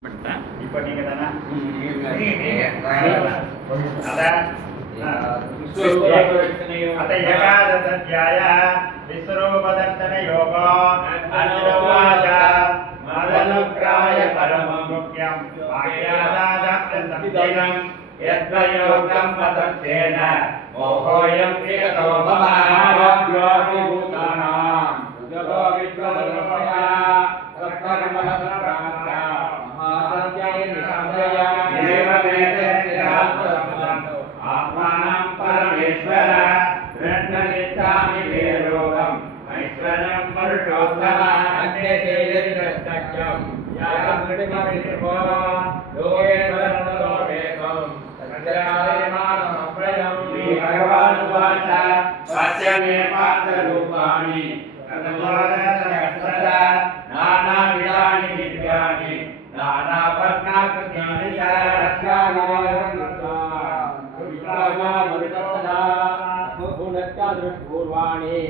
Ini katanya. Ada ya kan jaya Visvarupadarshana yoga Arjunavaja Madanukraya Paramamukhyam Bhagyadadakya samdinam Yadvayogam pasatsena Mohoyam kriyato bhavāvāvyāsi bhūtānām Jalo vitvadharmaya Rattanamanasarāta Atmanam Parameshvara Ratnanittami Vedogam Aishwaram Parushottama Agne Tejaridastakyam Yagam Kritimaritirvo Yogesvaranodopekam Satyāyamānam Prayam Sri Bhagavan Vacha Vasyame Patarupani Kadamvada Nana Vidani Vidyani Nana Varna Katyani Saratyani Purvani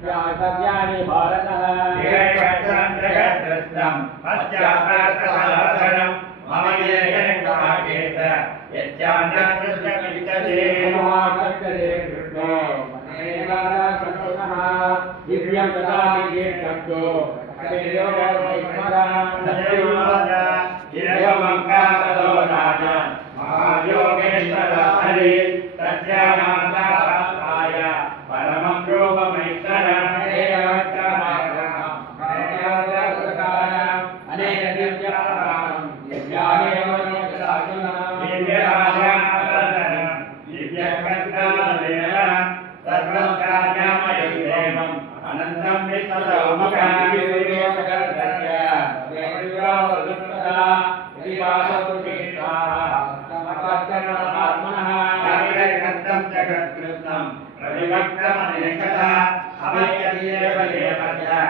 Satyani Bharatah Ekacham Jagadrastam Paschapatasaranam Mamayeyan Kaketa Yacchana Krishna Vittade Mamakakade Krishna Manegana Santonaha Divyam Tatani Gekakto Kadeyoga Vaismara Satyavada Hirayamangka Tadonaja Mahayogeshwara Hari Satyamata Aya Paramam Rupa Maitara Eyavacchamaram Eyavacchamaram Aneka Divyaram Divyadevaram Divyarajanam Divyakatkaveram Sarvam Karyamayam Devam Anantam Visvadamakam Vivyakatkarya Vivyavalupada Vivyavalupada Atmanam Jagat Krishnam Pradivaktam Anekata Abhayati Eva Devaya